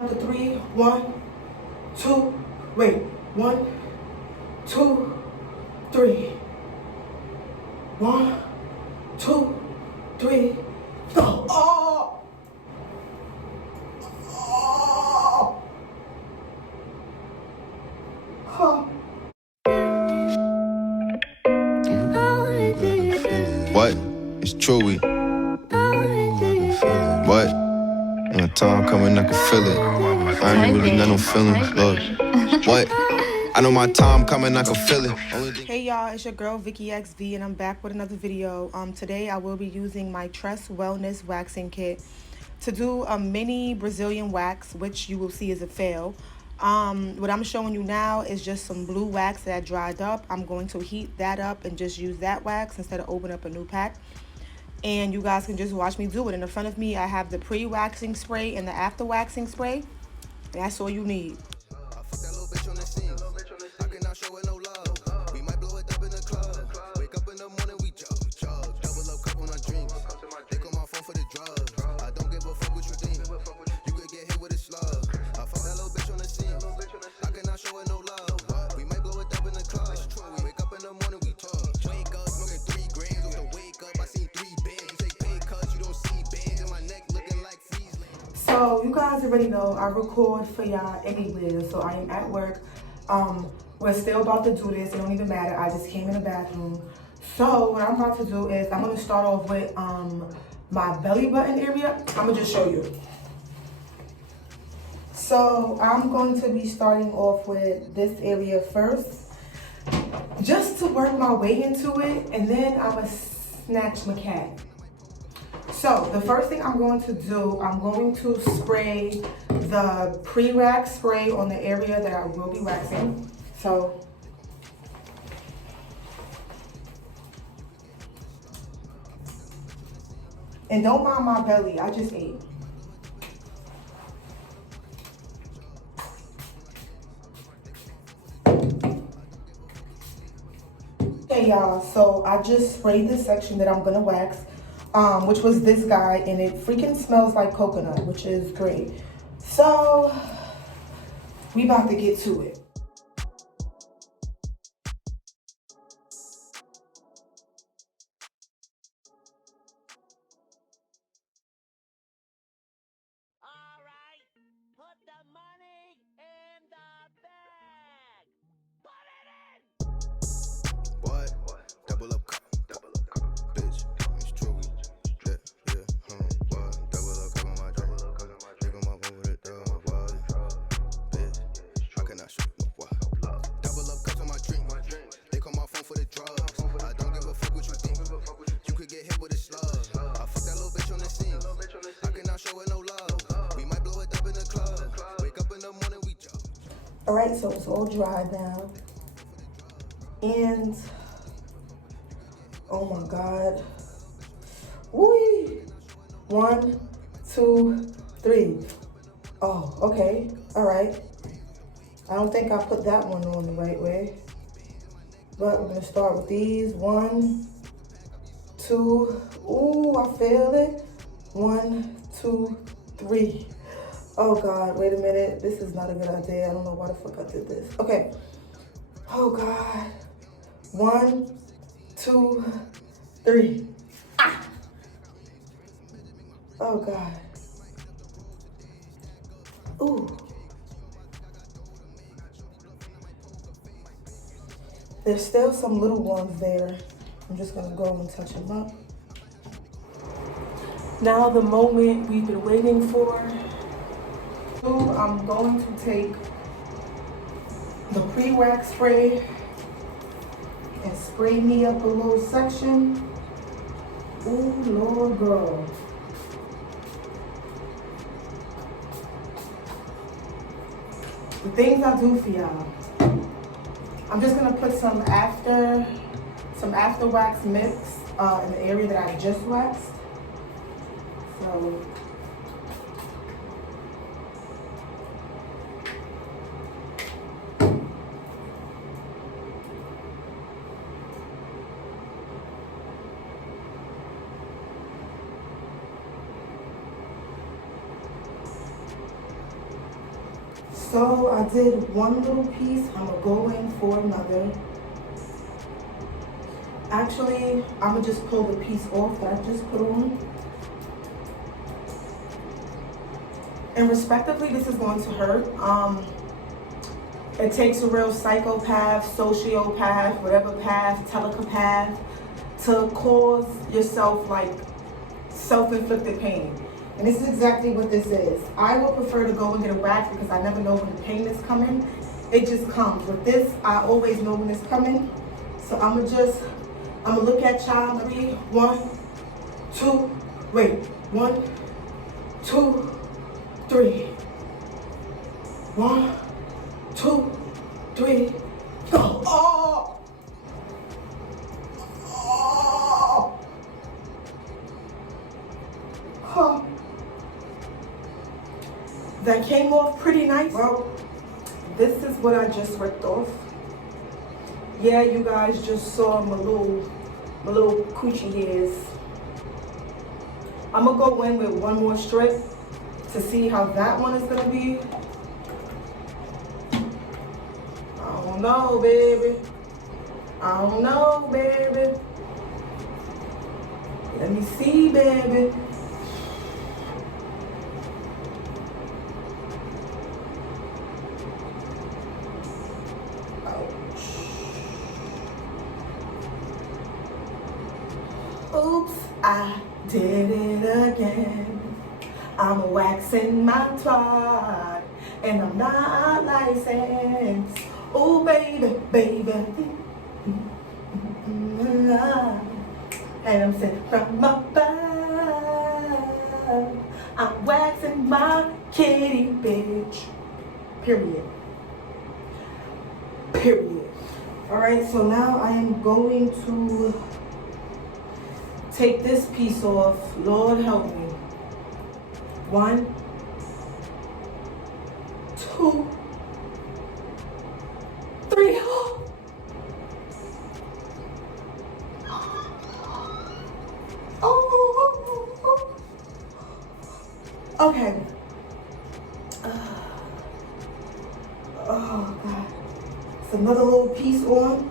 The 3, 1, 2, wait, 1, 2, 3, 1, 2, 3, go. Oh! Oh! Huh. What? It's Chewy. What? When the time coming, I can feel it. I ain't really got no feelings. Look. What? I know my time coming, I can feel it. Hey y'all, it's your girl Vicky XV and I'm back with another video. Today I will be using my Tress Wellness Waxing Kit to do a mini Brazilian wax, which you will see is a fail. What I'm showing you now is just some blue wax that dried up. I'm going to heat that up and just use that wax instead of open up a new pack. And you guys can just watch me do it. In the front of me, I have the pre-waxing spray and the after waxing spray. That's all you need. So you guys already know I record for y'all anywhere. So I am at work. We're still about to do this. It don't even matter. I just came in the bathroom. So what I'm about to do is I'm gonna start off with my belly button area. I'm gonna just show you. So I'm going to be starting off with this area first, just to work my way into it, and then I'm gonna snatch my cat. So the first thing I'm going to do, I'm going to spray the pre-wax spray on the area that I will be waxing. So and don't mind my belly, I just ate. Okay y'all, so I just sprayed this section that I'm gonna wax, which was this guy, and it freaking smells like coconut, which is great. So we about to get to it. All right, so it's all dried now. And, oh my God. Woo! 1, 2, 3. Oh, okay, all right. I don't think I put that one on the right way. But we're gonna start with these. 1, 2, ooh, I feel it. 1, 2, 3. Oh God, wait a minute. This is not a good idea. I don't know why the fuck I did this. Okay. Oh God. 1, 2, 3. Ah! Oh God. Ooh. There's still some little ones there. I'm just gonna go and touch them up. Now the moment we've been waiting for. I'm going to take the pre-wax spray and spray me up a little section. Ooh, Lord girl. The things I do for y'all. I'm just gonna put some after wax mix in the area that I just waxed. So So I did one little piece. I'm gonna go in for another. Actually, I'm gonna just pull the piece off that I just put on. And respectively, this is going to hurt. It takes a real psychopath, sociopath, whatever path, telepath, to cause yourself like self-inflicted pain. And this is exactly what this is. I would prefer to go and get a wax because I never know when the pain is coming. It just comes. With this, I always know when it's coming. So I'm gonna look at y'all. 3, 1, 2, wait. 1, 2, 3. 1, 2, 3, go. Oh! Oh! Huh. That came off pretty nice. Well, this is what I just ripped off. Yeah, you guys just saw my little coochie hairs. I'm gonna go in with one more strip to see how that one is gonna be. I don't know, baby. I don't know, baby. Let me see, baby. Oops, I did it again. I'm waxing my twat, and I'm not licensed. Oh, baby, baby. And I'm sitting from above. I'm waxing my kitty, bitch. Period. Period. All right, so now I am going to take this piece off. Lord help me. 1, 2, 3. Oh. Okay. Oh God. It's another little piece on.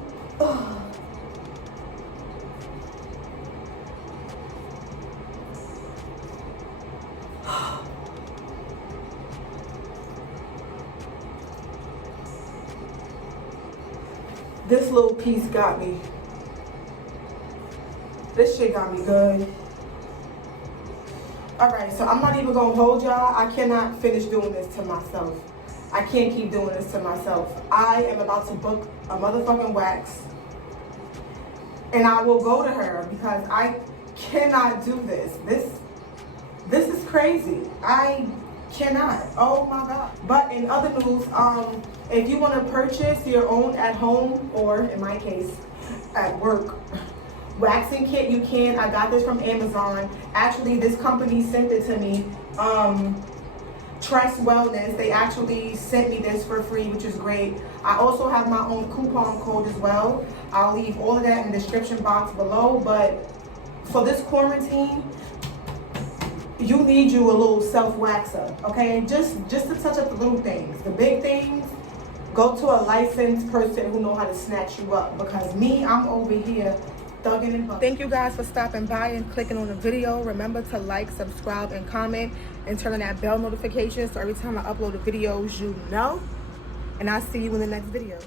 This little piece got me. This shit got me good. All right, so I'm not even gonna hold y'all. I cannot finish doing this to myself. I can't keep doing this to myself. I am about to book a motherfucking wax. And I will go to her because I cannot do this. This is crazy. I cannot. Oh my God. But in other news, if you want to purchase your own at home, or in my case, at work, waxing kit, you can. I got this from Amazon. Actually, this company sent it to me. Trust Wellness. They actually sent me this for free, which is great. I also have my own coupon code as well. I'll leave all of that in the description box below. But for this quarantine, you need you a little self-waxer, okay? Just to touch up the little things. The big things, go to a licensed person who know how to snatch you up. Because me, I'm over here thugging and bugging. Thank you guys for stopping by and clicking on the video. Remember to like, subscribe, and comment, and turn on that bell notification so every time I upload the videos, you know. And I'll see you in the next video.